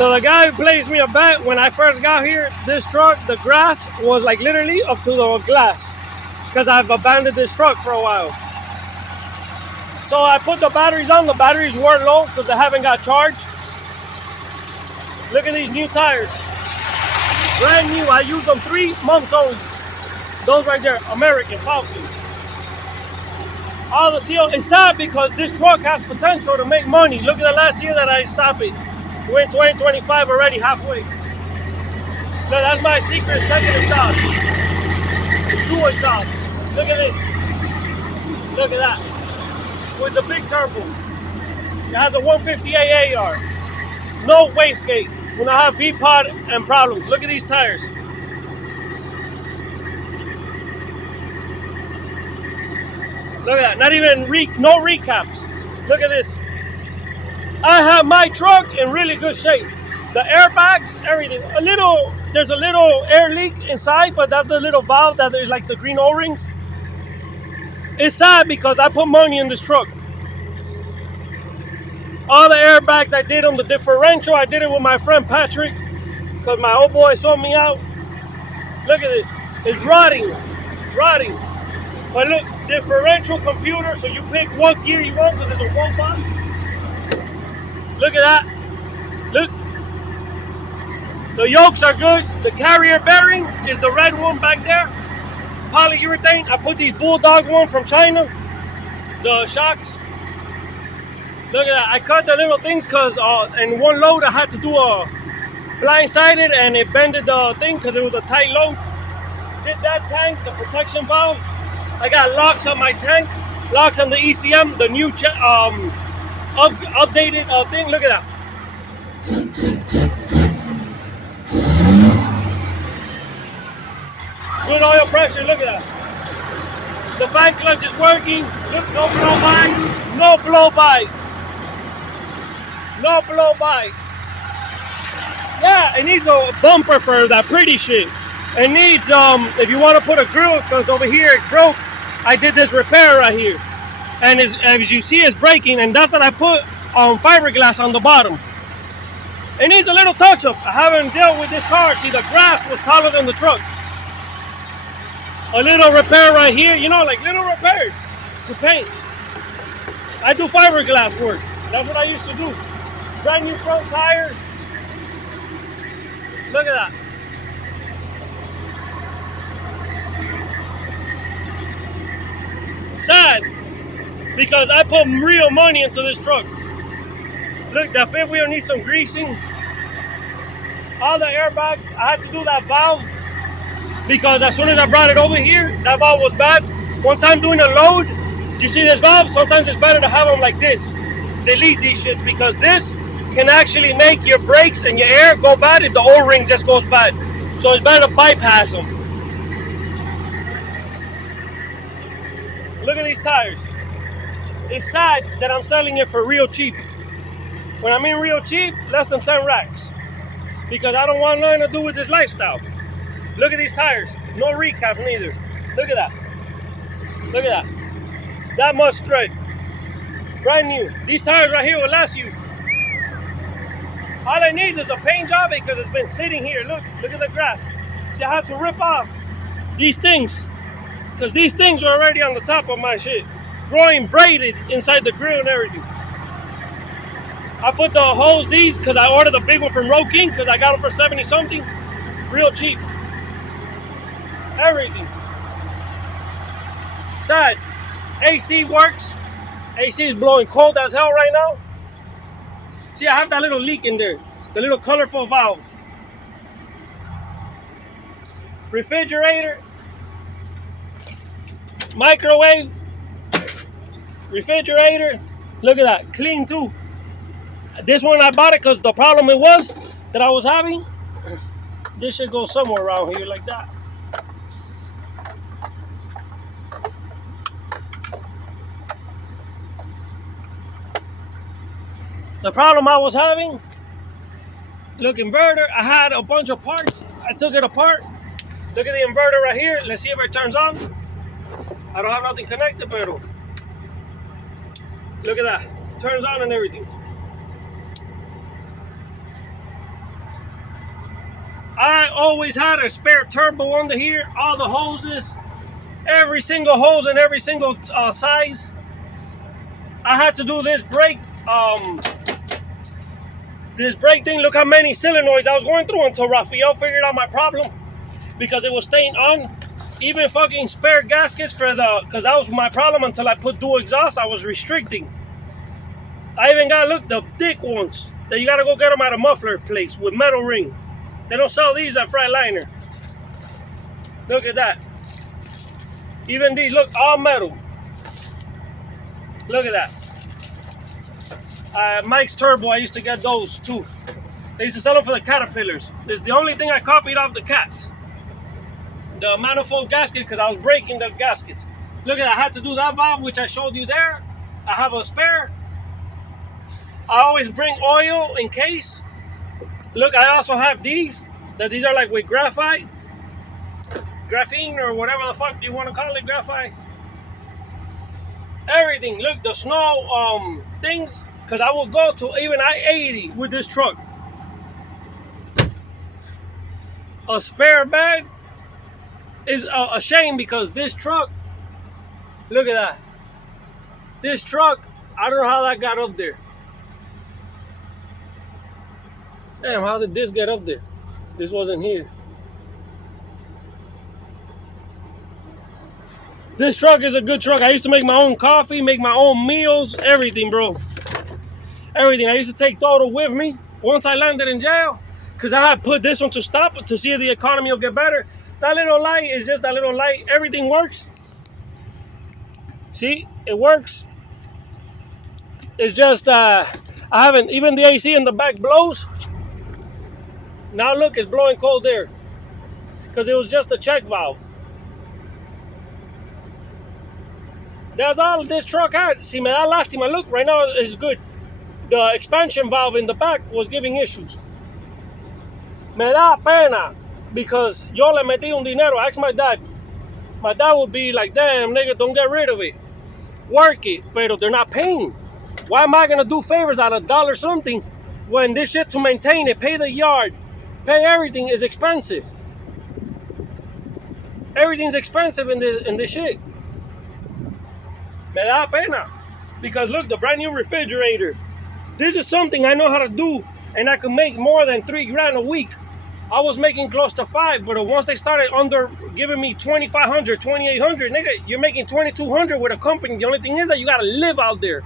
So the guy plays me a bet. When I first got here, this truck, the grass was like literally up to the glass because I've abandoned this truck for a while. So I put the batteries on. The batteries were low because they haven't got charged. Look at these new tires. Brand new. I used them 3 months only. Those right there, American Falcon. All the seal. It's sad because this truck has potential to make money. Look at the last year that I stopped it. We're in 2025 already, halfway. No, that's my secret second exhaust. Dual exhaust. Look at this. Look at that. With the big turbo. It has a 150 AAR. No wastegate. Do not have V-pod and problems. Look at these tires. Look at that. Not even no recaps. Look at this. I have my truck in really good shape. The airbags, everything. There's a little air leak inside, but that's the little valve that is like the green O-rings. It's sad because I put money in this truck. All the airbags I did on the differential. I did it with my friend Patrick because my old boy sold me out. Look at this. It's rotting. But look, differential computer, so you pick what gear you want because it's a one box. Look at that. Look. The yokes are good. The carrier bearing is the red one back there. Polyurethane. I put these Bulldog one from China. The shocks. Look at that. I cut the little things because in one load I had to do a blindsided and it bended the thing because it was a tight load. Did that tank, the protection valve. I got locks on my tank. Locks on the ECM, the new updated thing. Look at that. Good oil pressure. Look at that. The fan clutch is working. Look, no blow by. No blow by. No blow by. Yeah, it needs a bumper for that pretty shit. It needs if you want to put a grill, because over here it broke. I did this repair right here. And as you see, it's breaking, and that's what I put fiberglass on the bottom. It needs a little touch-up. I haven't dealt with this car. See, the grass was taller than the truck. A little repair right here, like little repairs to paint. I do fiberglass work. That's what I used to do. Brand new front tires. Look at that. Sad. Because I put real money into this truck. Look, the fifth wheel needs some greasing. All the airbags, I had to do that valve because as soon as I brought it over here, that valve was bad. One time doing a load, you see this valve, sometimes it's better to have them like this. Delete these shits because this can actually make your brakes and your air go bad if the O-ring just goes bad. So it's better to bypass them. Look at these tires. It's sad that I'm selling it for real cheap. When I mean real cheap, less than 10 racks. Because I don't want nothing to do with this lifestyle. Look at these tires. No recaps neither. Look at that. Look at that. That much tread. Brand new. These tires right here will last you. All I need is a paint job because it's been sitting here. Look at the grass. See, I had to rip off these things. Because these things are already on the top of my shit. Growing braided inside the grill and everything. I put the holes these because I ordered the big one from Road King because I got them for 70 something. Real cheap. Everything. Sad. AC works. AC is blowing cold as hell right now. See, I have that little leak in there. The little colorful valve. Refrigerator. Microwave. Refrigerator. Look at that. Clean too. This one I bought it because the problem it was that I was having. This should go somewhere around here like that. The problem I was having, look, inverter, I had a bunch of parts. I took it apart. Look at the inverter right here. Let's see if it turns on. I don't have nothing connected, but look at that. It turns on and everything. I always had a spare turbo under here, all the hoses, every single hose and every single size. I had to do this brake thing. Look how many solenoids I was going through until Rafael figured out my problem, because it was staying on. Even fucking spare gaskets for because that was my problem until I put dual exhaust. I was restricting. I even got, look, the thick ones that you gotta go get them at a muffler place with metal ring. They don't sell these at Freightliner. Look at that. Even these, look, all metal. Look at that. Mike's Turbo, I used to get those too. They used to sell them for the Caterpillars. It's the only thing I copied off the Cats. The manifold gasket, because I was breaking the gaskets. Look at that, I had to do that valve, which I showed you there. I have a spare. I always bring oil in case. Look, I also have these. These are like with graphene or whatever the fuck you want to call it, graphite. Everything. Look, the snow things, because I will go to even I-80 with this truck. A spare bag is a shame, because this truck, look at that. This truck, I don't know how that got up there. Damn, how did this get up there? This wasn't here. This truck is a good truck. I used to make my own coffee, make my own meals, everything, bro. Everything. I used to take Toto with me once I landed in jail, because I had put this one to stop to see if the economy will get better. That little light is just that little light. Everything works. See, it works. It's just I haven't, even the AC in the back blows. Now look, it's blowing cold air, because it was just a check valve. That's all this truck had. See, me da lástima. Look, right now it's good. The expansion valve in the back was giving issues. Me da pena, because yo le metí un dinero. Ask my dad. My dad would be like, damn, nigga, don't get rid of it. Work it, pero they're not paying. Why am I going to do favors at $1 something when this shit to maintain it, pay the yard, pay everything is expensive? Everything's expensive in this shit. Me da pena. Because look, the brand new refrigerator. This is something I know how to do, and I can make more than $3,000 a week. I was making close to 5, but once they started under giving me 2,500, 2,800, nigga, you're making 2,200 with a company. The only thing is that you gotta live out there.